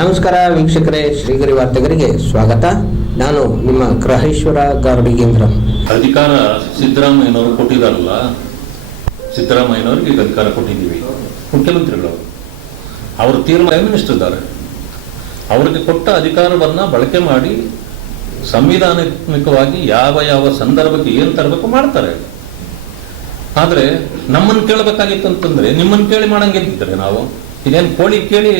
ನಮಸ್ಕಾರ ವೀಕ್ಷಕರೇ, ಶ್ರೀಗರಿ ವಾರ್ತೆಗರಿಗೆ ಸ್ವಾಗತ. ನಾನು ನಿಮ್ಮ ಗ್ರಹೇಶ್ವರ ಗಾರ್ಡಿಗೇಂದ್ರ. ಅಧಿಕಾರ ಸಿದ್ದರಾಮಯ್ಯನವರು ಕೊಟ್ಟಿದ್ದಾರಲ್ಲ, ಸಿದ್ದರಾಮಯ್ಯನವ್ರಿಗೆ ಈಗ ಅಧಿಕಾರ ಕೊಟ್ಟಿದ್ದೀವಿ. ಮುಖ್ಯಮಂತ್ರಿಗಳು ಅವರು ಪ್ರೈಮ್ ಮಿನಿಸ್ಟರ್ ಇದ್ದಾರೆ. ಅವರಿಗೆ ಕೊಟ್ಟ ಅಧಿಕಾರವನ್ನು ಬಳಕೆ ಮಾಡಿ ಸಂವಿಧಾನಿಕವಾಗಿ ಯಾವ ಯಾವ ಸಂದರ್ಭಕ್ಕೆ ಏನು ತರಬೇಕು ಮಾಡ್ತಾರೆ. ಆದರೆ ನಮ್ಮನ್ನು ಕೇಳಬೇಕಾಗಿತ್ತು ಅಂತಂದ್ರೆ ನಿಮ್ಮನ್ನು ಕೇಳಿ ಮಾಡಂಗಿದ್ದಾರೆ. ನಾವು ಇದೇನು ಕೋಳಿ ಕೇಳಿ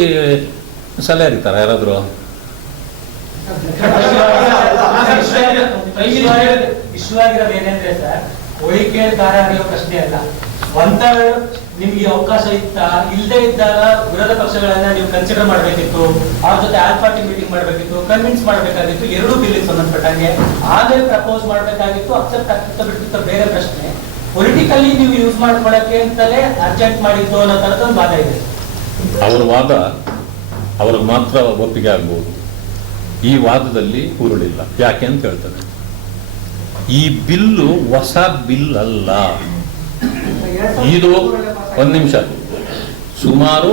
ಸಲಹೆ ಹರಿತಾರೆ ಯಾರಾದರೂ? ವಿಶ್ವವಾಗಿರೋದು ಏನೆಂದ್ರೆ ಸರ್, ಕೋಳಿ ಕೇಳಿ ದಾರ ಹರಿಯೋ ಪ್ರಶ್ನೆ ಅಲ್ಲ. ಒಂದ ನಿಮ್ಗೆ ಅವಕಾಶ ಇತ್ತಾ ಇಲ್ಲದೆ ಇದ್ದಾಗ ವಿರೋಧ ಪಕ್ಷಗಳನ್ನ ನೀವು ಕನ್ಸಿಡರ್ ಮಾಡಬೇಕಿತ್ತು, ಅವ್ರ ಜೊತೆ ಆಲ್ ಪಾರ್ಟಿ ಮೀಟಿಂಗ್ ಮಾಡಬೇಕಿತ್ತು, ಕನ್ವಿನ್ಸ್ ಮಾಡಬೇಕಾಗಿತ್ತು. ಎರಡೂ ಬಿಲ್ಲಿಗೆ ಸಂಬಂಧಪಟ್ಟಂಗೆ ಆಮೇಲೆ ಪ್ರಪೋಸ್ ಮಾಡಬೇಕಾಗಿತ್ತು. ಅಕ್ಸೆಪ್ಟ್ ಆಗ್ತಿತ್ತು ಬಿಡ್ತಿತ್ತು ಬೇರೆ ಪ್ರಶ್ನೆ. ಪೊಲಿಟಿಕಲಿ ನೀವು ಯೂಸ್ ಮಾಡ್ಕೊಳಕ್ಕೆ ಅಂತಲೇ ಅರ್ಜೆಂಟ್ ಮಾಡಿದ್ದು ಅನ್ನೋ ತರದೊಂದು ವಾದ ಇದೆ. ಅವರ ವಾದ ಅವ್ರಿಗೆ ಮಾತ್ರ ಒಪ್ಪಿಗೆ ಆಗ್ಬೋದು. ಈ ವಾದದಲ್ಲಿ ಹುರುಳಿಲ್ಲ. ಯಾಕೆ ಅಂತ ಹೇಳ್ತಾರೆ, ಈ ಬಿಲ್ಲು ಹೊಸ ಬಿಲ್ ಅಲ್ಲ. ಇದು ಒಂದು ನಿಮಿಷ, ಸುಮಾರು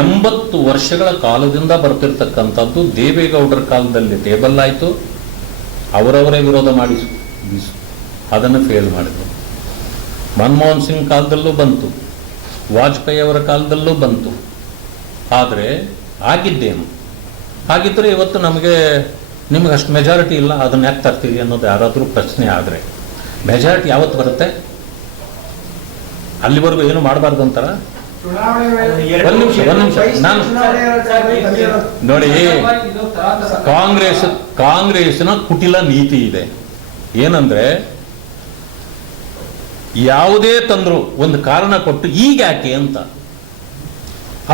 80 ವರ್ಷಗಳ ಕಾಲದಿಂದ ಬರ್ತಿರ್ತಕ್ಕಂಥದ್ದು. ದೇವೇಗೌಡರ ಕಾಲದಲ್ಲಿ ಟೇಬಲ್ ಆಯಿತು, ಅವರವರೇ ವಿರೋಧ ಮಾಡಿ ಅದನ್ನು ಫೇಲ್ ಮಾಡಿದ್ರು. ಮನಮೋಹನ್ ಸಿಂಗ್ ಕಾಲದಲ್ಲೂ ಬಂತು, ವಾಜಪೇಯಿ ಅವರ ಕಾಲದಲ್ಲೂ ಬಂತು. ಆದರೆ ಆಗಿದ್ದೇನು? ಹಾಗಿದ್ದರೆ ಇವತ್ತು ನಿಮಗೆ ಅಷ್ಟು ಮೆಜಾರಿಟಿ ಇಲ್ಲ, ಅದನ್ನ ಯಾಕೆ ತರ್ತೀರಿ ಅನ್ನೋದು ಯಾರಾದರೂ ಪ್ರಶ್ನೆ. ಆದರೆ ಮೆಜಾರಿಟಿ ಯಾವತ್ತು ಬರುತ್ತೆ? ಅಲ್ಲಿವರೆಗೂ ಏನು ಮಾಡಬಾರ್ದು ಅಂತಾರ? ಒಂದು ನಿಮಿಷ ನಾನು ನೋಡಿ, ಕಾಂಗ್ರೆಸ್ನ ಕುಟಿಲ ನೀತಿ ಇದೆ. ಏನಂದ್ರೆ ಯಾವುದೇ ತಂದ್ರು ಒಂದು ಕಾರಣ ಕೊಟ್ಟು ಈಗ ಯಾಕೆ ಅಂತ.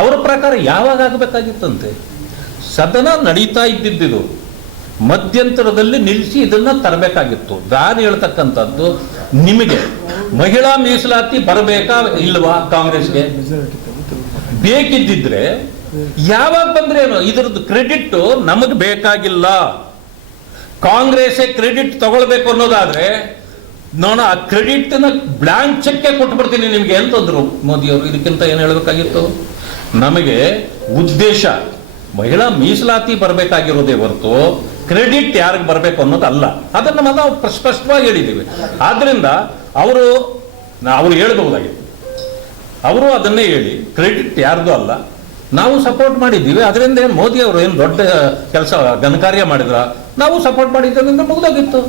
ಅವರ ಪ್ರಕಾರ ಯಾವಾಗ ಆಗಬೇಕಾಗಿತ್ತಂತೆ? ಸದನ ನಡೀತಾ ಇದ್ದಿದ್ದು ಮಧ್ಯಂತರದಲ್ಲಿ ನಿಲ್ಲಿಸಿ ಇದನ್ನ ತರಬೇಕಾಗಿತ್ತು. ನಾನು ಹೇಳ್ತಕ್ಕಂಥದ್ದು, ನಿಮಗೆ ಮಹಿಳಾ ಮೀಸಲಾತಿ ಬರಬೇಕಾ ಇಲ್ವಾ? ಕಾಂಗ್ರೆಸ್ಗೆ ಬೇಕಿದ್ದಿದ್ರೆ ಯಾವಾಗ ಬಂದ್ರೇನು? ಇದರದ್ದು ಕ್ರೆಡಿಟ್ ನಮಗೆ ಬೇಕಾಗಿಲ್ಲ. ಕಾಂಗ್ರೆಸ್ಸೇ ಕ್ರೆಡಿಟ್ ತಗೊಳ್ಬೇಕು ಅನ್ನೋದಾದ್ರೆ ನಾನು ಆ ಕ್ರೆಡಿಟ್ ಬ್ಲಾಂಕ್ ಚೆಕ್ ಕೊಟ್ಬಿಡ್ತೀನಿ ನಿಮ್ಗೆ ಅಂತಂದ್ರು ಮೋದಿಯವರು. ಇದಕ್ಕಿಂತ ಏನು ಹೇಳಬೇಕಾಗಿತ್ತು? ನಮಗೆ ಉದ್ದೇಶ ಮಹಿಳಾ ಮೀಸಲಾತಿ ಬರಬೇಕಾಗಿರೋದೇ ಹೊರತು ಕ್ರೆಡಿಟ್ ಯಾರಿಗೆ ಬರಬೇಕು ಅನ್ನೋದಲ್ಲ. ಅದನ್ನು ನಾವು ಸ್ಪಷ್ಟವಾಗಿ ಹೇಳಿದ್ದೀವಿ. ಆದ್ರಿಂದ ಅವರು ಹೇಳಬಹುದಾಗಿತ್ತು, ಅವರು ಅದನ್ನೇ ಹೇಳಿ ಕ್ರೆಡಿಟ್ ಯಾರ್ದು ಅಲ್ಲ, ನಾವು ಸಪೋರ್ಟ್ ಮಾಡಿದ್ದೀವಿ. ಅದರಿಂದ ಏನು ಮೋದಿ ಅವರು ಏನು ದೊಡ್ಡ ಕೆಲಸ ಘನಕಾರ್ಯ ಮಾಡಿದ್ರ? ನಾವು ಸಪೋರ್ಟ್ ಮಾಡಿದ್ದರಿಂದ ಮುಗಿದೋಗಿತ್ತು.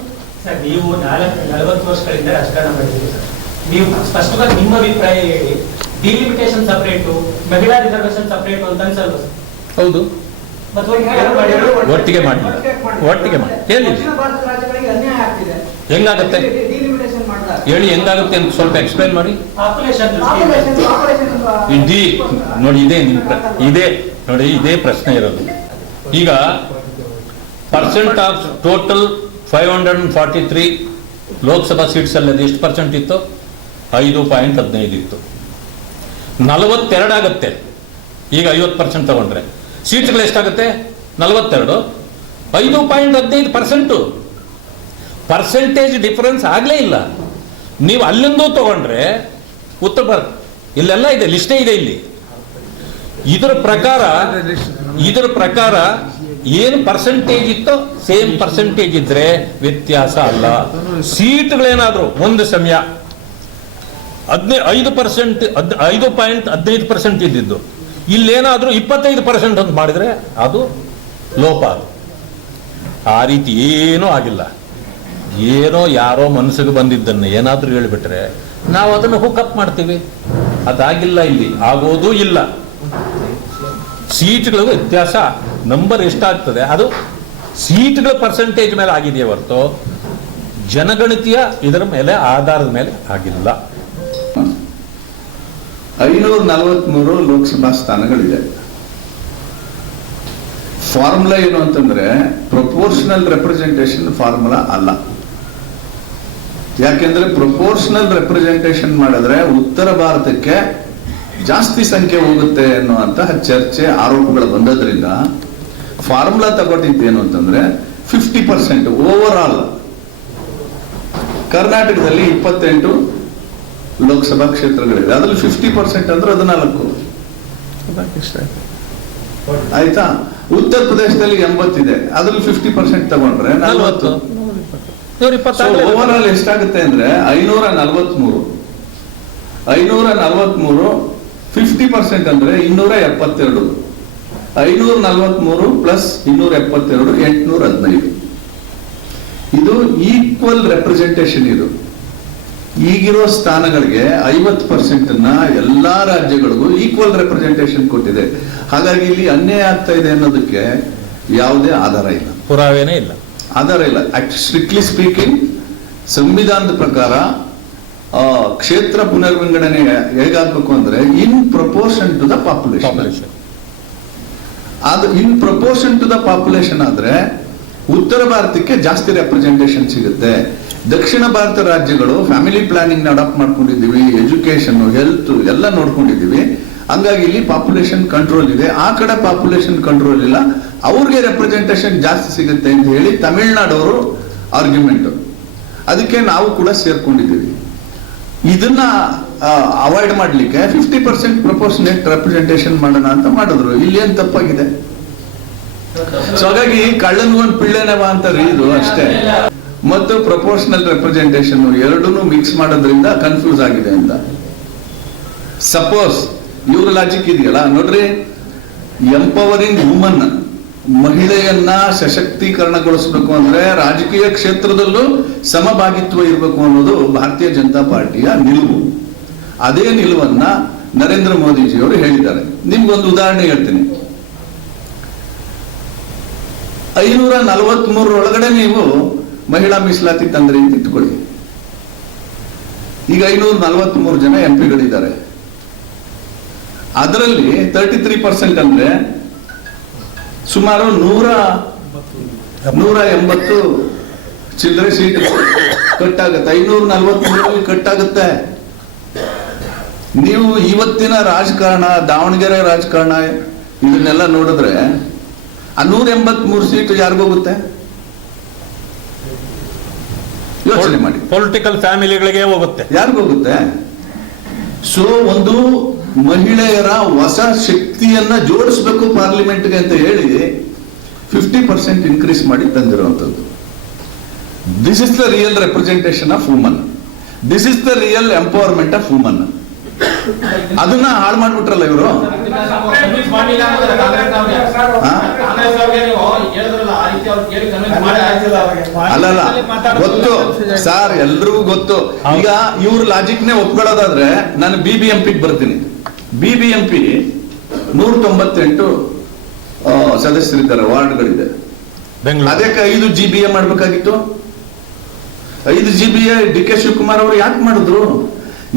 ಸರ್, ನೀವು 40 ವರ್ಷಗಳಿಂದ ರಾಜಕಾರಣ ಮಾಡಿದ್ದೀರಿ ಸರ್. ನೀವು ಸ್ಪಷ್ಟವಾಗಿ ನಿಮ್ಮ ಅಭಿಪ್ರಾಯ ಹೇಳಿ. ಡಿಲಿಮಿಟೇಷನ್ ಸಪರೇಟು, ಮಹಿಳಾ ರಿಸರ್ವೇಶನ್ ಸಪರೇಟು ಅಂತ ಅನ್ಸಲ್ವ ಸರ್? ಹೌದು, ಒಟ್ಟಿಗೆ ಮಾಡಿ ಹೇಳಿ. ಹೆಂಗಾಗತ್ತೆ ಹೇಳಿ, ಹೆಂಗಾಗುತ್ತೆ ಅಂತ ಸ್ವಲ್ಪ ಎಕ್ಸ್ಪ್ಲೈನ್ ಮಾಡಿ. ನೋಡಿ, ಇದೇ ಪ್ರಶ್ನೆ ಇರೋದು. ಈಗ percent of total 543 Lok Sabha seats ಅಲ್ಲಿ ಎಷ್ಟು ಪರ್ಸೆಂಟ್ ಇತ್ತು? 5.15 ಇತ್ತು. 42 ಆಗುತ್ತೆ. ಈಗ 50% ತಗೊಂಡ್ರೆ ಸೀಟ್ಗಳು ಎಷ್ಟಾಗುತ್ತೆ? 42. 5.15% ಪರ್ಸೆಂಟೇಜ್ ಡಿಫರೆನ್ಸ್ ಆಗಲೇ ಇಲ್ಲ. ನೀವು ಅಲ್ಲಿಂದೂ ತಗೊಂಡ್ರೆ ಉತ್ತರ ಭಾರತ ಇಲ್ಲೆಲ್ಲ ಇದೆ, ಲಿಸ್ಟೇ ಇದೆ ಇಲ್ಲಿ. ಇದರ ಪ್ರಕಾರ ಏನು ಪರ್ಸೆಂಟೇಜ್ ಇತ್ತೋ ಸೇಮ್ ಪರ್ಸೆಂಟೇಜ್ ಇದ್ರೆ ವ್ಯತ್ಯಾಸ ಅಲ್ಲ. ಸೀಟ್ಗಳೇನಾದ್ರು ಒಂದು ಸಮಯ 5.15% ಇದ್ದಿದ್ದು ಇಲ್ಲೇನಾದ್ರೂ 25% ಅಂತ ಮಾಡಿದ್ರೆ ಅದು ಲೋಪ. ಆ ರೀತಿ ಏನೂ ಆಗಿಲ್ಲ. ಏನೋ ಯಾರೋ ಮನಸ್ಸಿಗೆ ಬಂದಿದ್ದನ್ನು ಏನಾದ್ರೂ ಹೇಳಿಬಿಟ್ರೆ ನಾವು ಅದನ್ನು ಹುಕ್ಅಪ್ ಮಾಡ್ತೀವಿ. ಅದಾಗಿಲ್ಲ, ಇಲ್ಲಿ ಆಗೋದೂ ಇಲ್ಲ. ಸೀಟ್ಗಳ ವ್ಯತ್ಯಾಸ ನಂಬರ್ ಎಷ್ಟಾಗ್ತದೆ ಅದು ಸೀಟ್ಗಳ ಪರ್ಸೆಂಟೇಜ್ ಮೇಲೆ ಆಗಿದೆಯೇ ಹೊರತು ಜನಗಣತಿಯ ಇದರ ಮೇಲೆ ಆಧಾರದ ಮೇಲೆ ಆಗಿಲ್ಲ. 543 ಲೋಕಸಭಾ ಸ್ಥಾನಗಳಿದೆ. ಫಾರ್ಮುಲಾ ಏನು ಅಂತಂದ್ರೆ ಪ್ರಪೋರ್ಷನಲ್ ರೆಪ್ರೆಸೆಂಟೇಷನ್ ಫಾರ್ಮುಲಾ ಅಲ್ಲ. ಯಾಕೆಂದ್ರೆ ಪ್ರಪೋರ್ಷನಲ್ ರೆಪ್ರೆಸೆಂಟೇಷನ್ ಮಾಡಿದ್ರೆ ಉತ್ತರ ಭಾರತಕ್ಕೆ ಜಾಸ್ತಿ ಸಂಖ್ಯೆ ಹೋಗುತ್ತೆ ಅನ್ನುವಂತಹ ಚರ್ಚೆ ಆರೋಪಗಳು ಬಂದದ್ರಿಂದ ಫಾರ್ಮುಲಾ ತಗೊಂಡಿದ್ದೇನು ಅಂತಂದ್ರೆ 50% ಓವರ್ ಆಲ್. ಕರ್ನಾಟಕದಲ್ಲಿ 28 ಲೋಕಸಭಾ ಕ್ಷೇತ್ರಗಳಿದೆ. ಅದರಲ್ಲಿ 50% ಅಂದ್ರೆ 14. ಆಯ್ತಾ. ಉತ್ತರ ಪ್ರದೇಶದಲ್ಲಿ 80 ಇದೆ, ಅದ್ರಲ್ಲಿ 50% ತಗೊಂಡ್ರೆ 40. ಓವರ್ ಆಲ್ ಎಷ್ಟಾಗುತ್ತೆ ಅಂದ್ರೆ 543. 50% ಅಂದ್ರೆ 272. 543 ಪ್ಲಸ್ 272 815. ಇದು ಈಕ್ವಲ್ ರೆಪ್ರೆಸೆಂಟೇಷನ್. ಇದು ಈಗಿರೋ ಸ್ಥಾನಗಳಿಗೆ 50% ಎಲ್ಲಾ ರಾಜ್ಯಗಳಿಗೂ ಈಕ್ವಲ್ ರೆಪ್ರೆಸೆಂಟೇಷನ್ ಕೊಟ್ಟಿದೆ. ಹಾಗಾಗಿ ಇಲ್ಲಿ ಅನ್ಯಾಯ ಆಗ್ತಾ ಇದೆ ಅನ್ನೋದಕ್ಕೆ ಯಾವುದೇ ಆಧಾರ ಇಲ್ಲ, ಪುರಾವೆನೇ ಇಲ್ಲ, ಆಧಾರ ಇಲ್ಲ. ಸ್ಟ್ರಿಕ್ಟ್ಲಿ ಸ್ಪೀಕಿಂಗ್, ಸಂವಿಧಾನದ ಪ್ರಕಾರ ಕ್ಷೇತ್ರ ಪುನರ್ವಿಂಗಡಣೆ ಹೇಗಾಗಬೇಕು ಅಂದ್ರೆ ಇನ್ ಪ್ರಪೋರ್ಷನ್ ಟು ದ ಪಾಪ್ಯುಲೇಷನ್. ಅದು ಇನ್ ಪ್ರಪೋರ್ಷನ್ ಟು ದ ಪಾಪ್ಯುಲೇಷನ್ ಆದ್ರೆ ಉತ್ತರ ಭಾರತಕ್ಕೆ ಜಾಸ್ತಿ ರೆಪ್ರೆಸೆಂಟೇಷನ್ ಸಿಗುತ್ತೆ. ದಕ್ಷಿಣ ಭಾರತ ರಾಜ್ಯಗಳು ಫ್ಯಾಮಿಲಿ ಪ್ಲಾನಿಂಗ್ ಅಡಾಪ್ಟ್ ಮಾಡ್ಕೊಂಡಿದ್ದೀವಿ, ಎಜುಕೇಶನ್, ಹೆಲ್ತ್ ಎಲ್ಲ ನೋಡ್ಕೊಂಡಿದ್ದೀವಿ. ಹಂಗಾಗಿ ಇಲ್ಲಿ ಪಾಪ್ಯುಲೇಷನ್ ಕಂಟ್ರೋಲ್ ಇದೆ, ಆ ಕಡೆ ಪಾಪ್ಯುಲೇಷನ್ ಕಂಟ್ರೋಲ್ ಇಲ್ಲ, ಅವ್ರಿಗೆ ರೆಪ್ರೆಸೆಂಟೇಷನ್ ಜಾಸ್ತಿ ಸಿಗುತ್ತೆ ಅಂತ ಹೇಳಿ ತಮಿಳ್ನಾಡವರು ಆರ್ಗ್ಯುಮೆಂಟ್. ಅದಕ್ಕೆ ನಾವು ಕೂಡ ಸೇರ್ಕೊಂಡಿದ್ದೀವಿ. ಇದನ್ನ ಅವಾಯ್ಡ್ ಮಾಡ್ಲಿಕ್ಕೆ 50% ಪ್ರಪೋರ್ಷನೇಟ್ ರೆಪ್ರೆಸೆಂಟೇಷನ್ ಮಾಡೋಣ ಅಂತ ಮಾಡಿದ್ರು. ಇಲ್ಲಿ ಏನ್ ತಪ್ಪಾಗಿದೆ? ಸೊ ಹಾಗಾಗಿ ಕಳ್ಳನ್ಗೊಂದು ಪಿಳ್ಳೆನವ ಅಂತಾರೆ ಇದು ಅಷ್ಟೇ. ಮತ್ತು ಪ್ರಪೋರ್ಷನಲ್ ರೆಪ್ರೆಸೆಂಟೇಷನ್ ಎರಡನ್ನೂ ಮಿಕ್ಸ್ ಮಾಡೋದ್ರಿಂದ ಕನ್ಫ್ಯೂಸ್ ಆಗಿದೆ ಅಂತ. ಸಪೋಸ್ ಇವ್ರ ಲಾಜಿಕ್ ಇದೆಯಲ್ಲ ನೋಡ್ರಿ, ಎಂಪವರಿಂಗ್ ವುಮನ್, ಮಹಿಳೆಯನ್ನ ಸಶಕ್ತೀಕರಣಗೊಳಿಸಬೇಕು ಅಂದ್ರೆ ರಾಜಕೀಯ ಕ್ಷೇತ್ರದಲ್ಲೂ ಸಮಭಾಗಿತ್ವ ಇರಬೇಕು ಅನ್ನೋದು ಭಾರತೀಯ ಜನತಾ ಪಾರ್ಟಿಯ ನಿಲುವು. ಅದೇ ನಿಲುವನ್ನ ನರೇಂದ್ರ ಮೋದಿಜಿಯವರು ಹೇಳಿದ್ದಾರೆ. ನಿಮ್ಗೊಂದು ಉದಾಹರಣೆ ಹೇಳ್ತೀನಿ. 543 ಒಳಗಡೆ ನೀವು ಮಹಿಳಾ ಮೀಸಲಾತಿ ತಂದ್ರಿ ಅಂತ ಇಟ್ಕೊಳ್ಳಿ. ಈಗ 543 ಜನ ಎಂಪಿಗಳಿದ್ದಾರೆ. ಅದರಲ್ಲಿ 33% ಅಂದ್ರೆ ಸುಮಾರು 180 ಚಿಲ್ಲರೆ ಸೀಟ್ ಕಟ್ಟಾಗುತ್ತೆ. 543 ಕಟ್ಟಾಗುತ್ತೆ. ನೀವು ಇವತ್ತಿನ ರಾಜಕಾರಣ, ದಾವಣಗೆರೆ ರಾಜಕಾರಣ ಇದನ್ನೆಲ್ಲ ನೋಡಿದ್ರೆ ಆ 183 ಸೀಟ್ ಯಾರಿಗೋಗುತ್ತೆ ಯೋಚನೆ ಮಾಡಿ. ಪೊಲಿಟಿಕಲ್ ಫ್ಯಾಮಿಲಿಗಳಿಗೆ ಹೋಗುತ್ತೆ, ಯಾರಿಗೋಗುತ್ತೆ? ಸೊ ಒಂದು ಮಹಿಳೆಯರ ಹೊಸ ಶಕ್ತಿಯನ್ನ ಜೋಡಿಸ್ಬೇಕು ಪಾರ್ಲಿಮೆಂಟ್ಗೆ ಅಂತ ಹೇಳಿ 50% ಇನ್ಕ್ರೀಸ್ ಮಾಡಿ ತಂದಿರುವಂತದ್ದು. This is the real representation of woman. This is the real empowerment of woman. ಅದನ್ನ ಹಾಳು ಮಾಡ್ಬಿಟ್ರಲ್ಲ ಇವರು. ಅಲ್ಲಲ್ಲ, ಗೊತ್ತು ಸರ್, ಎಲ್ರಿಗೂ ಗೊತ್ತು. ಈಗ ಇವ್ರ ಲಾಜಿಕ್ನೇ ಒಪ್ಕೊಳ್ಳೋದಾದ್ರೆ ನಾನು BBMP ಬರ್ತೀನಿ. BBMP 198 ಸದಸ್ಯರಿದ್ದಾರೆ, ವಾರ್ಡ್ಗಳಿದೆ. ಅದಕ್ಕೆ 5 GBA ಮಾಡ್ಬೇಕಾಗಿತ್ತು. 5 GBA DK ಶಿವಕುಮಾರ್ ಅವರು ಯಾಕೆ ಮಾಡಿದ್ರು?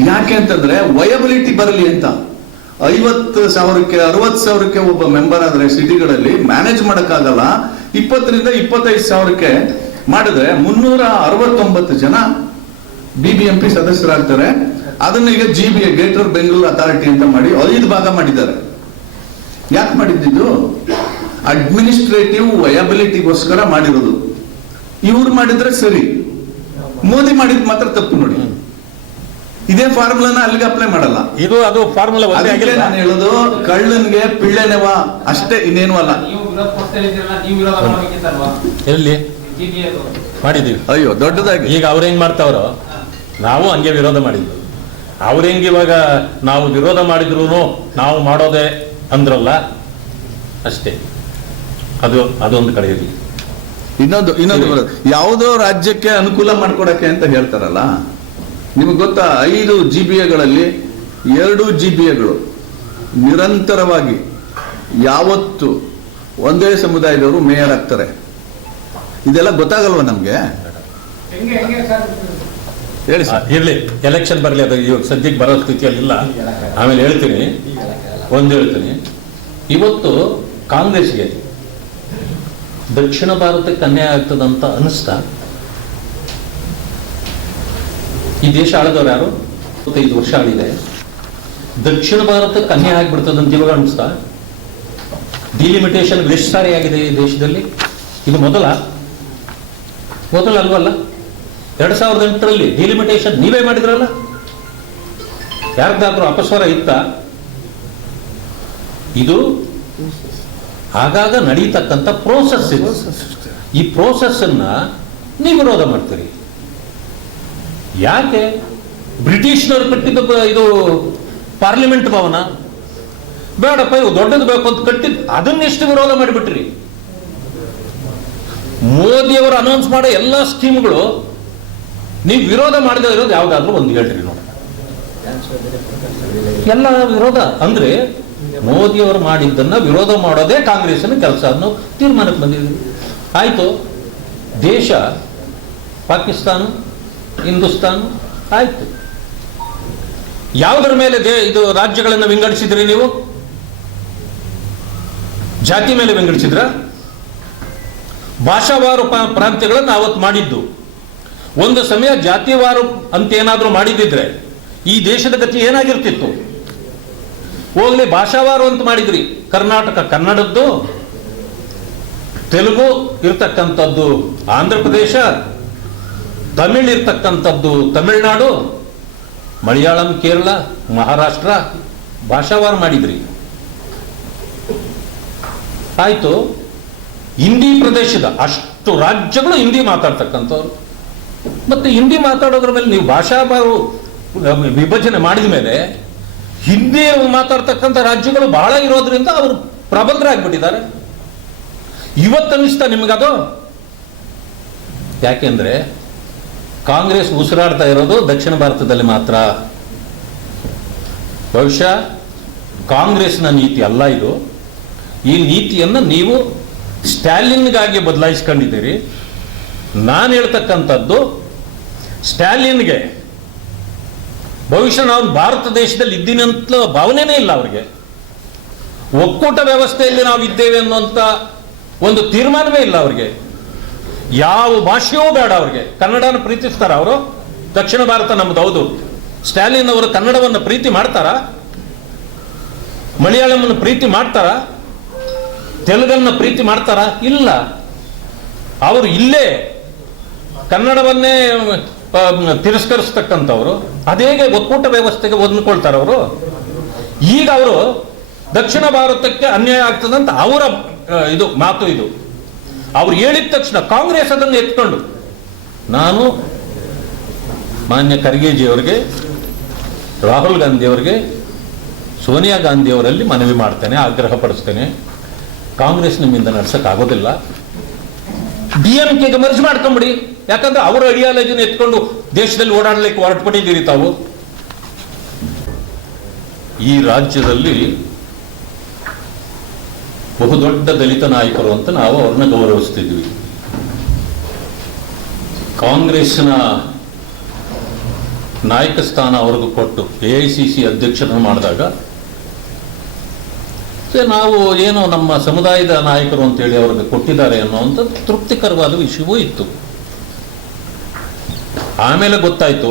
ಯಾಕೆ ಅಂತಂದ್ರೆ ವಯಬಿಲಿಟಿ ಬರಲಿ ಅಂತ. 50,000ಕ್ಕೆ 60,000ಕ್ಕೆ ಒಬ್ಬ ಮೆಂಬರ್ ಆದ್ರೆ ಸಿಟಿಗಳಲ್ಲಿ ಮ್ಯಾನೇಜ್ ಮಾಡಕ್ಕಾಗಲ್ಲ. 20ರಿಂದ 25,000ಕ್ಕೆ ಮಾಡಿದ್ರೆ 369 ಜನ BBMP ಸದಸ್ಯರಾಗ್ತಾರೆ. ಅದನ್ನ ಈಗ GBA ಗ್ರೇಟರ್ ಬೆಂಗಳೂರು ಅಥಾರಿಟಿ ಅಂತ ಮಾಡಿ 5 ಭಾಗ ಮಾಡಿದ್ದಾರೆ. ಯಾಕೆ ಮಾಡಿದ್ದು? ಅಡ್ಮಿನಿಸ್ಟ್ರೇಟಿವ್ ವಯಬಿಲಿಟಿಗೋಸ್ಕರ ಮಾಡಿರೋದು. ಇವ್ರು ಮಾಡಿದ್ರೆ ಸರಿ, ಮೋದಿ ಮಾಡಿದ್ ಮಾತ್ರ ತಪ್ಪು ನೋಡಿ. ಇದೇ ಫಾರ್ಮುಲಾನ ಅಲ್ಲಿಗೆ ಅಪ್ಲೈ ಮಾಡಲ್ಲ. ಇದು ಅದು ಫಾರ್ಮುಲಾ ಅದಕ್ಕೆ ನಾನು ಹೇಳೋದು, ಕಳ್ಳನ್ಗೆ ಪಿಳ್ಳೆನೆವ ಅಷ್ಟೇ, ಇನ್ನೇನು ಅಲ್ಲ. ಎಲ್ಲಿ ಮಾಡಿದೀವಿ? ಅಯ್ಯೋ ದೊಡ್ಡದಾಗಿ. ಈಗ ಅವ್ರ ಹೆಂಗ್ ಮಾಡ್ತಾವ್ರೋ ನಾವು ಹಂಗೆ ವಿರೋಧ ಮಾಡಿದ್ವಿ. ಅವ್ರ ಹೆಂಗ್ ಇವಾಗ ನಾವು ವಿರೋಧ ಮಾಡಿದ್ರು ನಾವು ಮಾಡೋದೇ ಅಂದ್ರಲ್ಲ ಅಷ್ಟೇ. ಅದೊಂದು ಕಡೆ ಇರಲಿ. ಇನ್ನೊಂದು ಯಾವುದೋ ರಾಜ್ಯಕ್ಕೆ ಅನುಕೂಲ ಮಾಡ್ಕೊಡಕ್ಕೆ ಅಂತ ಹೇಳ್ತಾರಲ್ಲ. ನಿಮಗೆ ಗೊತ್ತಾ, 5 GBAಗಳಲ್ಲಿ 2 GBAಗಳು ನಿರಂತರವಾಗಿ ಯಾವತ್ತು ಒಂದೇ ಸಮುದಾಯದವರು ಮೇಯರ್ ಆಗ್ತಾರೆ. ಇದೆಲ್ಲ ಗೊತ್ತಾಗಲ್ವ ನಮ್ಗೆ? ಹೇಳಿ ಸರ್. ಇರ್ಲಿ, ಎಲೆಕ್ಷನ್ ಬರಲಿ, ಅದು ಇವಾಗ ಸದ್ಯಕ್ಕೆ ಬರೋ ಸ್ಥಿತಿಯಲ್ಲಿ ಇಲ್ಲ. ಆಮೇಲೆ ಹೇಳ್ತೀನಿ. ಇವತ್ತು ಕಾಂಗ್ರೆಸ್ಗೆ ದಕ್ಷಿಣ ಭಾರತಕ್ಕೆ ಅನ್ಯಾಯ ಆಗ್ತದಂತ ಅನಿಸ್ತಾ? ಈ ದೇಶ ಆಳಿದವ್ರು ಯಾರು? 25 ವರ್ಷ ಆಳಿದೆ. ದಕ್ಷಿಣ ಭಾರತಕ್ಕೆ ಅನ್ಯಾಯ ಆಗ್ಬಿಡ್ತದಂತ ಇವಾಗ ಅನಿಸ್ತಾ? ಡಿಲಿಮಿಟೇಷನ್ ಎಷ್ಟು ಸಾರಿ ಆಗಿದೆ ಈ ದೇಶದಲ್ಲಿ? ಇದು ಮೊದಲಲ್ವಲ್ಲ. 2008ರಲ್ಲಿ ಡಿಲಿಮಿಟೇಷನ್ ನೀವೇ ಮಾಡಿದ್ರಲ್ಲ. ಯಾರ್ದಾದ್ರೂ ಅಪಸ್ವರ ಇತ್ತ? ಇದು ಆಗಾಗ ನಡೀತಕ್ಕಂಥ ಪ್ರೋಸೆಸ್ ಇದು. ಈ ಪ್ರೋಸೆಸ್ಸನ್ನ ನೀವು ವಿರೋಧ ಮಾಡ್ತೀರಿ. ಯಾಕೆ? ಬ್ರಿಟಿಷ್ನವರು ಕಟ್ಟಿದ್ದು ಇದು ಪಾರ್ಲಿಮೆಂಟ್ ಭವನ, ಬೇಡಪ್ಪ ಇವು ದೊಡ್ಡದು ಬೇಕು ಅಂತ ಕಟ್ಟಿದ್ದು, ಅದನ್ನೆಷ್ಟು ವಿರೋಧ ಮಾಡಿಬಿಟ್ರಿ. ಮೋದಿಯವರು ಅನೌನ್ಸ್ ಮಾಡೋ ಎಲ್ಲ ಸ್ಕೀಮ್ಗಳು ನೀವು ವಿರೋಧ ಮಾಡದೇ ಇರೋದು ಯಾವ್ದಾದ್ರು ಒಂದು ಹೇಳ್ರಿ ನೋಡಿ. ಎಲ್ಲ ವಿರೋಧ ಅಂದ್ರೆ ಮೋದಿಯವರು ಮಾಡಿದ್ದನ್ನ ವಿರೋಧ ಮಾಡೋದೇ ಕಾಂಗ್ರೆಸ್ನ ಕೆಲಸ ಅನ್ನೋ ತೀರ್ಮಾನಕ್ಕೆ ಬಂದಿದೆ. ಆಯ್ತು, ದೇಶ ಪಾಕಿಸ್ತಾನ, ಹಿಂದೂಸ್ತಾನ ಆಯ್ತು. ಯಾವುದರ ಮೇಲೆ ಇದು ರಾಜ್ಯಗಳನ್ನು ವಿಂಗಡಿಸಿದ್ರಿ ನೀವು? ಜಾತಿ ಮೇಲೆ ವಿಂಗಡಿಸಿದ್ರ? ಭಾಷಾವಾರು ಪ್ರಾಂತ್ಯಗಳನ್ನು ಅವತ್ತು ಮಾಡಿದ್ದು. ಒಂದು ಸಮಯ ಜಾತಿವಾರು ಅಂತ ಏನಾದ್ರೂ ಮಾಡಿದಿದ್ರೆ ಈ ದೇಶದ ಗತಿ ಏನಾಗಿರ್ತಿತ್ತು? ಹೋಗ್ಲಿ, ಭಾಷಾವಾರು ಅಂತ ಮಾಡಿದ್ರಿ. ಕರ್ನಾಟಕ ಕನ್ನಡದ್ದು, ತೆಲುಗು ಇರ್ತಕ್ಕಂಥದ್ದು ಆಂಧ್ರ ಪ್ರದೇಶ, ತಮಿಳ್ ಇರ್ತಕ್ಕಂಥದ್ದು ತಮಿಳುನಾಡು, ಮಲಯಾಳಂ ಕೇರಳ, ಮಹಾರಾಷ್ಟ್ರ ಭಾಷಾವಾರು ಮಾಡಿದ್ರಿ. ಆಯ್ತು, ಹಿಂದಿ ಪ್ರದೇಶದ ಅಷ್ಟು ರಾಜ್ಯಗಳು ಹಿಂದಿ ಮಾತಾಡ್ತಕ್ಕಂಥವ್ರು. ಮತ್ತೆ ಹಿಂದಿ ಮಾತಾಡೋದ್ರ ಮೇಲೆ ನೀವು ಭಾಷಾವಾರು ವಿಭಜನೆ ಮಾಡಿದ ಮೇಲೆ ಹಿಂದಿ ಮಾತಾಡ್ತಕ್ಕಂಥ ರಾಜ್ಯಗಳು ಬಹಳ ಇರೋದ್ರಿಂದ ಅವರು ಪ್ರಬಲರಾಗ್ಬಿಟ್ಟಿದ್ದಾರೆ. ಇವತ್ತನ್ನಿಸ್ತಾ ನಿಮಗದು? ಯಾಕೆಂದ್ರೆ ಕಾಂಗ್ರೆಸ್ ಉಸಿರಾಡ್ತಾ ಇರೋದು ದಕ್ಷಿಣ ಭಾರತದಲ್ಲಿ ಮಾತ್ರ. ಬಹುಶಃ ಕಾಂಗ್ರೆಸ್ನ ನೀತಿ ಅಲ್ಲ ಇದು. ಈ ನೀತಿಯನ್ನು ನೀವು ಸ್ಟಾಲಿನ್ಗಾಗಿ ಬದಲಾಯಿಸ್ಕೊಂಡಿದ್ದೀರಿ. ನಾನು ಹೇಳ್ತಕ್ಕಂಥದ್ದು ಸ್ಟಾಲಿನ್ಗೆ ಬಹುಶಃ ನಾವು ಭಾರತ ದೇಶದಲ್ಲಿ ಇದ್ದೀನಂತ ಭಾವನೆನೇ ಇಲ್ಲ ಅವರಿಗೆ. ಒಕ್ಕೂಟ ವ್ಯವಸ್ಥೆಯಲ್ಲಿ ನಾವು ಇದ್ದೇವೆ ಅನ್ನುವಂಥ ಒಂದು ತೀರ್ಮಾನವೇ ಇಲ್ಲ ಅವರಿಗೆ. ಯಾವ ಭಾಷೆಯೂ ಬೇಡ ಅವರಿಗೆ. ಕನ್ನಡನ ಪ್ರೀತಿಸ್ತಾರ ಅವರು? ದಕ್ಷಿಣ ಭಾರತ ನಮ್ದು ಹೌದು. ಸ್ಟಾಲಿನ್ ಅವರು ಕನ್ನಡವನ್ನು ಪ್ರೀತಿ ಮಾಡ್ತಾರ? ಮಲಯಾಳಮನ್ನು ಪ್ರೀತಿ ಮಾಡ್ತಾರ? ತೆಲುಗನ್ನ ಪ್ರೀತಿ ಮಾಡ್ತಾರ? ಇಲ್ಲ. ಅವರು ಇಲ್ಲೇ ಕನ್ನಡವನ್ನೇ ತಿರಸ್ಕರಿಸ್ತಕ್ಕಂಥವ್ರು. ಅದೇಗೆ ಒಕ್ಕೂಟ ವ್ಯವಸ್ಥೆಗೆ ಹೊಂದ್ಕೊಳ್ತಾರ ಅವರು? ಈಗ ಅವರು ದಕ್ಷಿಣ ಭಾರತಕ್ಕೆ ಅನ್ಯಾಯ ಆಗ್ತದಂತ ಅವರ ಇದು ಮಾತು. ಇದು ಅವ್ರು ಹೇಳಿದ ತಕ್ಷಣ ಕಾಂಗ್ರೆಸ್ ಅದನ್ನು ಎತ್ಕೊಂಡು, ನಾನು ಮಾನ್ಯ ಖರ್ಗೆಜಿಯವರಿಗೆ, ರಾಹುಲ್ ಗಾಂಧಿಯವರಿಗೆ, ಸೋನಿಯಾ ಗಾಂಧಿಯವರಲ್ಲಿ ಮನವಿ ಮಾಡ್ತೇನೆ, ಆಗ್ರಹ ಪಡಿಸ್ತೇನೆ, ಕಾಂಗ್ರೆಸ್ ನಿಮ್ಮಿಂದ ನಡ್ಸಕ್ಕಾಗೋದಿಲ್ಲ. DMKಗೆ ಮರ್ಜ್ ಮಾಡ್ಕೊಂಬಿಡಿ. ಯಾಕಂದ್ರೆ ಅವರ ಐಡಿಯಾಲಜಿನ ಎತ್ಕೊಂಡು ದೇಶದಲ್ಲಿ ಓಡಾಡ್ಲಿಕ್ಕೆ ಹೊರಟುಪಟ್ಟಿದ್ದೀರಿ ತಾವು. ಈ ರಾಜ್ಯದಲ್ಲಿ ಬಹುದೊಡ್ಡ ದಲಿತ ನಾಯಕರು ಅಂತ ನಾವು ಅವ್ರನ್ನ ಗೌರವಿಸ್ತಿದ್ವಿ. ಕಾಂಗ್ರೆಸ್ನ ನಾಯಕ ಸ್ಥಾನ ಅವ್ರಿಗೂ ಕೊಟ್ಟು AICC ಅಧ್ಯಕ್ಷರನ್ನು ಮಾಡಿದಾಗ ನಾವು ಏನೋ ನಮ್ಮ ಸಮುದಾಯದ ನಾಯಕರು ಅಂತೇಳಿ ಅವ್ರಿಗೆ ಕೊಟ್ಟಿದ್ದಾರೆ ಅನ್ನೋಂಥ ತೃಪ್ತಿಕರವಾದ ವಿಷಯವೂ ಇತ್ತು. ಆಮೇಲೆ ಗೊತ್ತಾಯ್ತು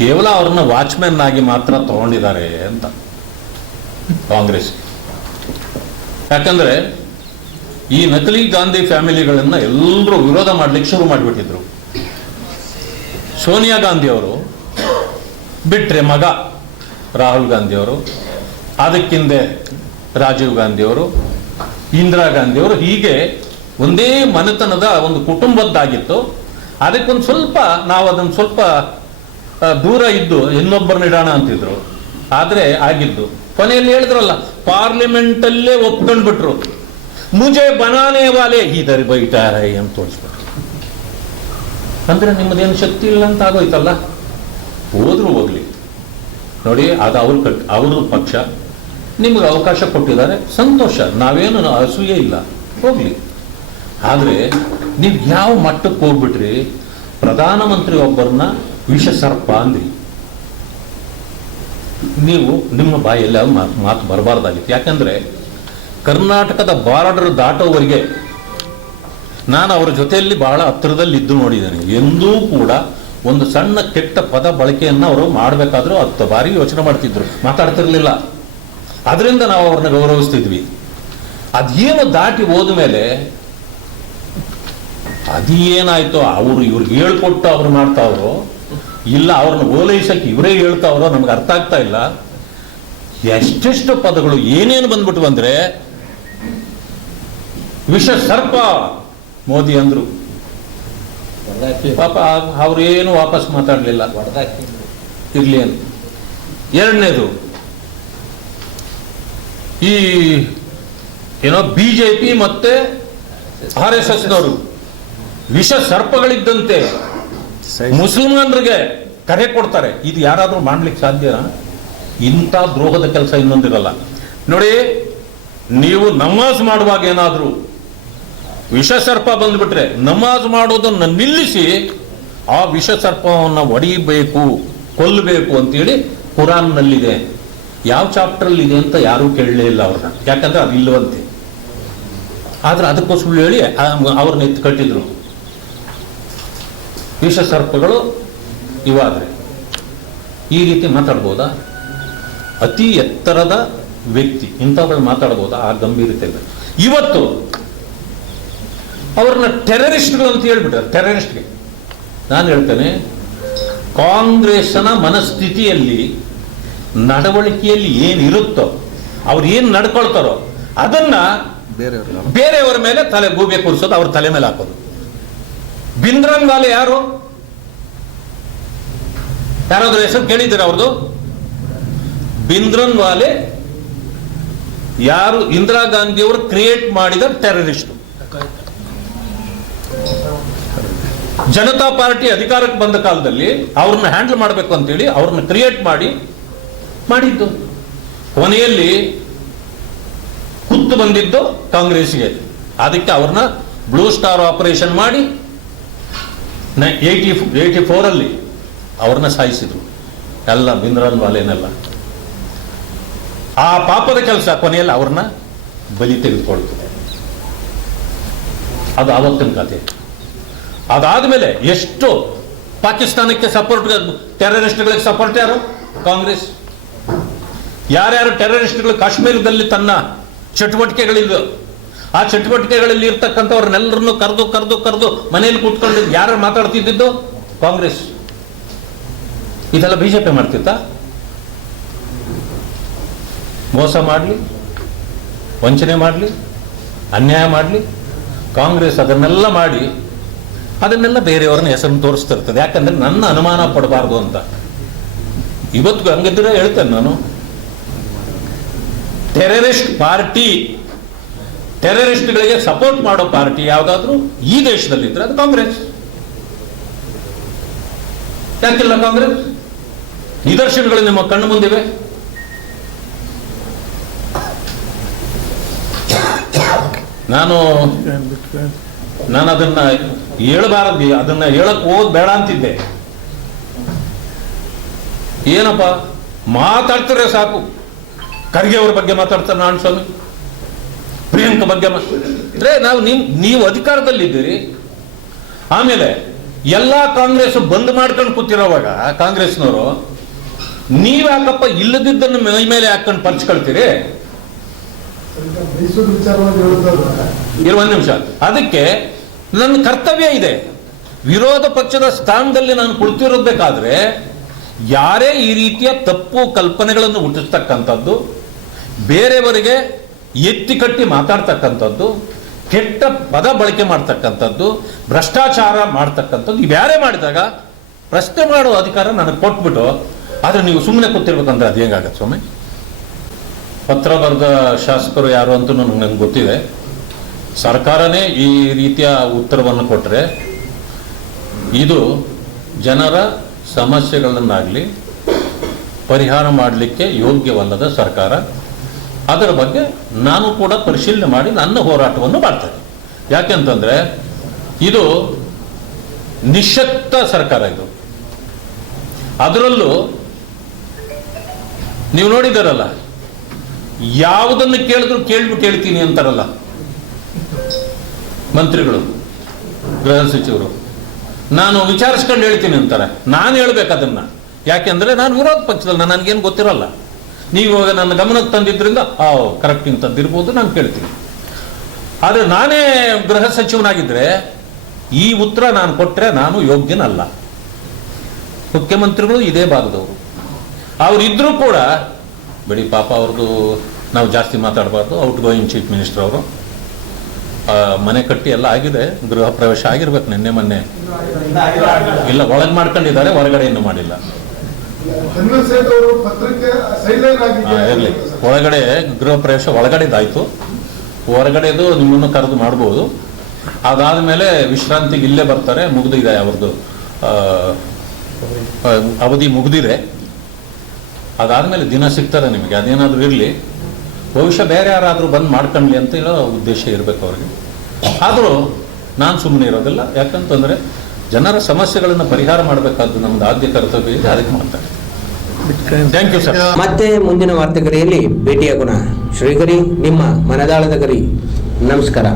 ಕೇವಲ ಅವ್ರನ್ನ ವಾಚ್ಮ್ಯಾನ್ ಆಗಿ ಮಾತ್ರ ತಗೊಂಡಿದ್ದಾರೆ ಅಂತ ಕಾಂಗ್ರೆಸ್. ಯಾಕಂದ್ರೆ ಈ ನಕಲಿ ಗಾಂಧಿ ಫ್ಯಾಮಿಲಿಗಳನ್ನ ಎಲ್ಲರೂ ವಿರೋಧ ಮಾಡ್ಲಿಕ್ಕೆ ಶುರು ಮಾಡಿಬಿಟ್ಟಿದ್ರು. ಸೋನಿಯಾ ಗಾಂಧಿ ಅವರು ಬಿಟ್ರೆ ಮಗ ರಾಹುಲ್ ಗಾಂಧಿ ಅವರು, ಅದಕ್ಕಿಂದೆ ರಾಜೀವ್ ಗಾಂಧಿ ಅವರು, ಇಂದಿರಾ ಗಾಂಧಿ ಅವರು, ಹೀಗೆ ಒಂದೇ ಮನೆತನದ ಒಂದು ಕುಟುಂಬದ್ದಾಗಿತ್ತು. ಅದಕ್ಕೊಂದು ಸ್ವಲ್ಪ ನಾವು ಅದನ್ನು ಸ್ವಲ್ಪ ದೂರ ಇದ್ದು ಇನ್ನೊಬ್ಬರನ್ನ ಇಡೋಣ ಅಂತಿದ್ರು. ಆದರೆ ಆಗಿದ್ದು ಕೊನೆಯಲ್ಲಿ ಹೇಳಿದ್ರಲ್ಲ, ಪಾರ್ಲಿಮೆಂಟಲ್ಲೇ ಒಪ್ಕೊಂಡ್ಬಿಟ್ರು. ಮುಜೆ ಬನಾನೆ ವಾಲೆ ಇದರ ಬೈಟಾರ ಅಂತ ತೋರಿಸ್ಬಿಟ್ರು. ಅಂದ್ರೆ ನಿಮ್ಮದೇನು ಶಕ್ತಿ ಇಲ್ಲ ಅಂತ ಆಗೋಯ್ತಲ್ಲ. ಹೋದ್ರು ಹೋಗ್ಲಿ ನೋಡಿ, ಅದು ಅವ್ರ ಪಕ್ಷ ನಿಮ್ಗೆ ಅವಕಾಶ ಕೊಟ್ಟಿದ್ದಾರೆ, ಸಂತೋಷ, ನಾವೇನು ಅಸೂಯೆ ಇಲ್ಲ, ಹೋಗ್ಲಿ. ಆದರೆ ನೀವು ಯಾವ ಮಟ್ಟಕ್ಕೆ ಹೋಗ್ಬಿಟ್ರಿ? ಪ್ರಧಾನಮಂತ್ರಿ ಒಬ್ಬರನ್ನ ವಿಷ ಸರ್ಪ ಅಂದ್ರಿ. ನೀವು ನಿಮ್ಮ ಬಾಯಲ್ಲಿ ಮಾತು ಬರಬಾರ್ದಾಗಿತ್ತು. ಯಾಕಂದ್ರೆ ಕರ್ನಾಟಕದ ಬಾರ್ಡರ್ ದಾಟೋವರೆಗೆ ನಾನು ಅವರ ಜೊತೆಯಲ್ಲಿ ಬಹಳ ಹತ್ತಿರದಲ್ಲಿ ಇದ್ದು ನೋಡಿದ್ದೇನೆ. ಎಂದೂ ಕೂಡ ಒಂದು ಸಣ್ಣ ಕೆಟ್ಟ ಪದ ಬಳಕೆಯನ್ನು ಅವರು ಮಾಡಬೇಕಾದ್ರೂ 10 ಬಾರಿ ಯೋಚನೆ ಮಾಡ್ತಿದ್ರು, ಮಾತಾಡ್ತಿರ್ಲಿಲ್ಲ. ಅದರಿಂದ ನಾವು ಅವ್ರನ್ನ ಗೌರವಿಸ್ತಿದ್ವಿ. ಅದೇನು ದಾಟಿ ಹೋದ ಮೇಲೆ ಅದೇನಾಯ್ತು, ಅವರು ಇವ್ರಿಗೆ ಹೇಳ್ಕೊಟ್ಟು ಅವ್ರು ಮಾಡ್ತಾವ್ರೋ ಇಲ್ಲ ಅವ್ರನ್ನ ಓಲೈಸಕ್ಕೆ ಇವರೇ ಹೇಳ್ತಾವ್ರೋ ನಮ್ಗೆ ಅರ್ಥ ಆಗ್ತಾ ಇಲ್ಲ. ಎಷ್ಟೆಷ್ಟು ಪದಗಳು ಏನೇನು ಬಂದ್ಬಿಟ್ಟು ಅಂದ್ರೆ ವಿಷ ಸರ್ಪ ಮೋದಿ ಅಂದ್ರು. ಪಾಪ ಅವ್ರೇನು ವಾಪಸ್ ಮಾತಾಡಲಿಲ್ಲ, ಇರ್ಲಿ ಅಂತ. ಎರಡನೇದು, ಈ ಏನೋ ಬಿಜೆಪಿ ಮತ್ತೆ RSSನವರು ವಿಷ ಸರ್ಪಗಳಿದ್ದಂತೆ ಮುಸಲ್ಮಾನರಿಗೆ ಕರೆ ಕೊಡ್ತಾರೆ. ಇದು ಯಾರಾದ್ರೂ ಮಾಡ್ಲಿಕ್ಕೆ ಸಾಧ್ಯನಾ? ಇಂಥ ದ್ರೋಹದ ಕೆಲಸ ಇನ್ನೊಂದಿರಲ್ಲ. ನೋಡಿ, ನೀವು ನಮಾಜ್ ಮಾಡುವಾಗ ಏನಾದ್ರೂ ವಿಷ ಸರ್ಪ ಬಂದ್ಬಿಟ್ರೆ ನಮಾಜ್ ಮಾಡೋದನ್ನ ನಿಲ್ಲಿಸಿ ಆ ವಿಷ ಸರ್ಪವನ್ನು ಹೊಡಿಬೇಕು, ಕೊಲ್ಲಬೇಕು ಅಂತೇಳಿ ಕುರಾನ್ನಲ್ಲಿದೆ. ಯಾವ ಚಾಪ್ಟರ್ ಇದೆ ಅಂತ ಯಾರೂ ಕೇಳಲೇ ಇಲ್ಲ ಅವ್ರನ್ನ, ಯಾಕಂದ್ರೆ ಅದು ಇಲ್ಲವಂತೆ. ಆದ್ರೆ ಅದಕ್ಕೂ ಸುಳ್ಳು ಹೇಳಿ ಅವ್ರನ್ನ ಎತ್ತು ಕಟ್ಟಿದ್ರು. ವಿಷ ಸರ್ಪಗಳು ಇವಾದ್ರೆ ಈ ರೀತಿ ಮಾತಾಡ್ಬೋದಾ? ಅತಿ ಎತ್ತರದ ವ್ಯಕ್ತಿ ಇಂಥವುಗಳು ಮಾತಾಡ್ಬೋದಾ? ಆ ಗಂಭೀರತೆ ಇಲ್ಲ. ಇವತ್ತು ಅವ್ರನ್ನ ಟೆರರಿಸ್ಟ್ಗಳು ಅಂತ ಹೇಳ್ಬಿಟ್ಟಾರೆ. ಟೆರರಿಸ್ಟ್ಗೆ ನಾನು ಹೇಳ್ತೇನೆ, ಕಾಂಗ್ರೆಸ್ನ ಮನಸ್ಥಿತಿಯಲ್ಲಿ ನಡವಳಿಕೆಯಲ್ಲಿ ಏನಿರುತ್ತೋ, ಅವ್ರು ಏನು ನಡ್ಕೊಳ್ತಾರೋ ಅದನ್ನ ಬೇರೆಯವರ ಮೇಲೆ ತಲೆ ಗೂಬೆ ಕೂರಿಸೋದು, ಅವ್ರ ತಲೆ ಮೇಲೆ ಹಾಕೋದು. ಬಿಂದ್ರನ್ ವಾಲೆ ಯಾರು? ಯಾರಾದ್ರೂ ಹೆಸರು ಕೇಳಿದ್ದೀರ ಅವ್ರದ್ದು? ಬಿಂದ್ರನ್ ವಾಲೆ ಯಾರು? ಇಂದಿರಾ ಗಾಂಧಿ ಅವರು ಕ್ರಿಯೇಟ್ ಮಾಡಿದ ಟೆರರಿಸ್ಟ್. ಜನತಾ ಪಾರ್ಟಿ ಅಧಿಕಾರಕ್ಕೆ ಬಂದ ಕಾಲದಲ್ಲಿ ಅವ್ರನ್ನ ಹ್ಯಾಂಡಲ್ ಮಾಡಬೇಕು ಅಂತೇಳಿ ಅವ್ರನ್ನ ಕ್ರಿಯೇಟ್ ಮಾಡಿದ್ದು. ಕೊನೆಯಲ್ಲಿ ಕುತ್ತು ಬಂದಿದ್ದು ಕಾಂಗ್ರೆಸ್ಗೆ. ಅದಕ್ಕೆ ಅವ್ರನ್ನ ಬ್ಲೂ ಸ್ಟಾರ್ ಆಪರೇಷನ್ ಮಾಡಿ 84 ಅವ್ರನ್ನ ಸಾಯಿಸಿದ್ರು. ಎಲ್ಲ ಬಿಂದ್ರನ್ ವಾಲೆನೆಲ್ಲ. ಆ ಪಾಪದ ಕೆಲಸ ಕೊನೆಯಲ್ಲಿ ಅವ್ರನ್ನ ಬಲಿ ತೆಗೆದುಕೊಳ್ತು. ಅದು ಆವತ್ತಿನ ಕತೆ. ಅದಾದ್ಮೇಲೆ ಎಷ್ಟು ಪಾಕಿಸ್ತಾನಕ್ಕೆ ಸಪೋರ್ಟ್, ಟೆರರಿಸ್ಟ್ಗಳಿಗೆ ಸಪೋರ್ಟ್ ಯಾರು? ಕಾಂಗ್ರೆಸ್. ಯಾರ್ಯಾರು ಟೆರರಿಸ್ಟ್ಗಳು ಕಾಶ್ಮೀರದಲ್ಲಿ ತನ್ನ ಚಟುವಟಿಕೆಗಳಿಲ್ಲ, ಆ ಚಟುವಟಿಕೆಗಳಲ್ಲಿ ಇರ್ತಕ್ಕಂಥವ್ರನ್ನೆಲ್ಲರನ್ನು ಕರೆದು ಮನೆಯಲ್ಲಿ ಕೂತ್ಕೊಂಡು ಯಾರು ಮಾತಾಡ್ತಿದ್ದು? ಕಾಂಗ್ರೆಸ್. ಇದೆಲ್ಲ ಬಿಜೆಪಿ ಮಾಡ್ತಿತ್ತ? ಮೋಸ ಮಾಡಲಿ, ವಂಚನೆ ಮಾಡಲಿ, ಅನ್ಯಾಯ ಮಾಡಲಿ, ಕಾಂಗ್ರೆಸ್ ಅದನ್ನೆಲ್ಲ ಮಾಡಿ ಅದನ್ನೆಲ್ಲ ಬೇರೆಯವ್ರನ್ನ ಹೆಸರನ್ನು ತೋರಿಸ್ತಿರ್ತದೆ. ಯಾಕಂದ್ರೆ ನನ್ನ ಅನುಮಾನ ಪಡಬಾರ್ದು ಅಂತ. ಇವತ್ತು ಹಂಗಿದ್ರೆ ಹೇಳ್ತೇನೆ ನಾನು, ಟೆರರಿಸ್ಟ್ ಪಾರ್ಟಿ, ಟೆರರಿಸ್ಟ್ಗಳಿಗೆ ಸಪೋರ್ಟ್ ಮಾಡೋ ಪಾರ್ಟಿ ಯಾವುದಾದ್ರೂ ಈ ದೇಶದಲ್ಲಿದ್ರೆ ಅದು ಕಾಂಗ್ರೆಸ್. ಯಾಕಿಲ್ಲ ಕಾಂಗ್ರೆಸ್? ನಿದರ್ಶನಗಳು ನಿಮ್ಮ ಕಣ್ಣು ಮುಂದಿವೆ. ನಾನು ಅದನ್ನ ಹೇಳಬಾರದು, ಅದನ್ನ ಹೇಳಕ್ ಬೇಡ ಅಂತಿದ್ದೆ. ಏನಪ್ಪ ಮಾತಾಡ್ತಾರೆ ಸಾಕು. ಖರ್ಗೆ ಅವ್ರ ಬಗ್ಗೆ ಮಾತಾಡ್ತಾರೆ, ನಾನು ಸ್ವಾಮಿ ಪ್ರಿಯಾಂಕ ಬಗ್ಗೆ ನೀವು ಅಧಿಕಾರದಲ್ಲಿದ್ದೀರಿ. ಆಮೇಲೆ ಎಲ್ಲಾ ಕಾಂಗ್ರೆಸ್ ಬಂದ್ ಮಾಡ್ಕೊಂಡು ಕೂತಿರೋವಾಗ ಕಾಂಗ್ರೆಸ್ನವರು ನೀವ್ಯಾಕಪ್ಪ ಇಲ್ಲದಿದ್ದನ್ನು ಮೈ ಮೇಲೆ ಹಾಕೊಂಡು ಪರ್ಚ್ಕೊಳ್ತೀರಿ? ಒಂದು ನಿಮಿಷ. ಅದಕ್ಕೆ ನನ್ನ ಕರ್ತವ್ಯ ಇದೆ. ವಿರೋಧ ಪಕ್ಷದ ಸ್ಥಾನದಲ್ಲಿ ನಾನು ಕುಳಿತಿರಬೇಕಾದ್ರೆ ಯಾರೇ ಈ ರೀತಿಯ ತಪ್ಪು ಕಲ್ಪನೆಗಳನ್ನು ಹುಟ್ಟಿಸ್ತಕ್ಕಂಥದ್ದು, ಬೇರೆಯವರಿಗೆ ಎತ್ತಿ ಕಟ್ಟಿ ಮಾತಾಡ್ತಕ್ಕಂಥದ್ದು, ಕೆಟ್ಟ ಪದ ಬಳಕೆ ಮಾಡ್ತಕ್ಕಂಥದ್ದು, ಭ್ರಷ್ಟಾಚಾರ ಮಾಡ್ತಕ್ಕಂಥದ್ದು, ಇವ್ಯಾರೇ ಮಾಡಿದಾಗ ಪ್ರಶ್ನೆ ಮಾಡೋ ಅಧಿಕಾರ ನನಗೆ ಕೊಟ್ಬಿಟ್ಟು ಆದ್ರೆ ನೀವು ಸುಮ್ಮನೆ ಕೂತಿರ್ಬೇಕಂದ್ರೆ ಅದು ಹೇಗಾಗತ್ತೆ ಸ್ವಾಮಿ? ಪತ್ರ ಬರೆದ ಶಾಸಕರು ಯಾರು ಅಂತೂ ನನಗೆ ಗೊತ್ತಿದೆ. ಸರ್ಕಾರನೇ ಈ ರೀತಿಯ ಉತ್ತರವನ್ನು ಕೊಟ್ಟರೆ ಇದು ಜನರ ಸಮಸ್ಯೆಗಳನ್ನಾಗಲಿ ಪರಿಹಾರ ಮಾಡಲಿಕ್ಕೆ ಯೋಗ್ಯವಲ್ಲದ ಸರ್ಕಾರ. ಅದರ ಬಗ್ಗೆ ನಾನು ಕೂಡ ಪರಿಶೀಲನೆ ಮಾಡಿ ನನ್ನ ಹೋರಾಟವನ್ನು ಮಾಡ್ತೇನೆ. ಯಾಕೆಂತಂದ್ರೆ ಇದು ನಿಶ್ಶಕ್ತ ಸರ್ಕಾರ. ಇದು ಅದರಲ್ಲೂ ನೀವು ನೋಡಿದಾರಲ್ಲ, ಯಾವುದನ್ನು ಕೇಳಿದ್ರು ಕೇಳ್ತೀನಿ ಅಂತಾರಲ್ಲ ಮಂತ್ರಿಗಳು, ಗೃಹ ಸಚಿವರು. ನಾನು ವಿಚಾರಿಸ್ಕೊಂಡು ಹೇಳ್ತೀನಿ ಅಂತಾರೆ. ನಾನು ಹೇಳ್ಬೇಕು ಅದನ್ನ. ಯಾಕೆಂದ್ರೆ ನಾನು ವಿರೋಧ ಪಕ್ಷದಲ್ಲಿ ನನಗೇನು ಗೊತ್ತಿರಲ್ಲ. ನೀವು ನನ್ನ ಗಮನಕ್ಕೆ ತಂದಿದ್ರಿಂದ ಕರೆಕ್ಟಿಂಗ್ ತಂದಿರ್ಬೋದು, ನಾನು ಕೇಳ್ತೀನಿ. ಆದರೆ ನಾನೇ ಗೃಹ ಸಚಿವನಾಗಿದ್ರೆ ಈ ಉತ್ತರ ನಾನು ಕೊಟ್ಟರೆ ನಾನು ಯೋಗ್ಯನಲ್ಲ. ಮುಖ್ಯಮಂತ್ರಿಗಳು ಇದೇ ಭಾಗದವರು. ಅವರಿದ್ರೂ ಕೂಡ ಬಿಡಿ ಪಾಪ, ಅವ್ರದ್ದು ನಾವು ಜಾಸ್ತಿ ಮಾತಾಡಬಾರ್ದು. ಔಟ್ ಗೋಯಿಂಗ್ ಚೀಫ್ ಮಿನಿಸ್ಟರ್ ಅವರು ಮನೆ ಕಟ್ಟಿ ಎಲ್ಲ ಆಗಿದೆ, ಗೃಹ ಪ್ರವೇಶ ಆಗಿರ್ಬೇಕು ನಿನ್ನೆ ಮೊನ್ನೆ. ಇಲ್ಲ, ಒಳಗೆ ಮಾಡ್ಕೊಂಡಿದ್ದಾರೆ, ಹೊರಗಡೆ ಇನ್ನೂ ಮಾಡಿಲ್ಲ. ಇರಲಿ, ಒಳಗಡೆ ಗೃಹ ಪ್ರವೇಶ ಒಳಗಡೆದಾಯ್ತು, ಹೊರಗಡೆದು ನಿಮ್ಮನ್ನು ಕರೆದು ಮಾಡ್ಬೋದು. ಅದಾದಮೇಲೆ ವಿಶ್ರಾಂತಿಗೆ ಇಲ್ಲೇ ಬರ್ತಾರೆ, ಮುಗಿದಿದೆ ಅವ್ರದ್ದು ಅವಧಿ ಮುಗಿದಿದೆ. ಅದಾದಮೇಲೆ ದಿನ ಸಿಗ್ತಾರೆ ನಿಮಗೆ, ಅದೇನಾದರೂ ಇರಲಿ. ಭವಿಷ್ಯ ಬೇರೆ ಯಾರಾದರೂ ಬಂದು ಮಾಡ್ಕೊಳ್ಳಿ ಅಂತ ಹೇಳೋ ಉದ್ದೇಶ ಇರಬೇಕು ಅವ್ರಿಗೆ. ಆದರೂ ನಾನು ಸುಮ್ಮನೆ ಇರೋದಿಲ್ಲ, ಯಾಕಂತಂದರೆ ಜನರ ಸಮಸ್ಯೆಗಳನ್ನು ಪರಿಹಾರ ಮಾಡಬೇಕಾದ್ದು ನಮ್ಮದು ಆದ್ಯ ಕರ್ತವ್ಯ ಇದೆ, ಅದಕ್ಕೆ ಮಾಡ್ತಾರೆ. Thank you sir. ಮತ್ತೆ ಮುಂದಿನ ವಾರ್ತೆಗರಿಯಲ್ಲಿ ಭೇಟಿಯಾಗೋಣ. ಶ್ರೀಗರಿ, ನಿಮ್ಮ ಮನದಾಳದ ಗರಿ. ನಮಸ್ಕಾರ.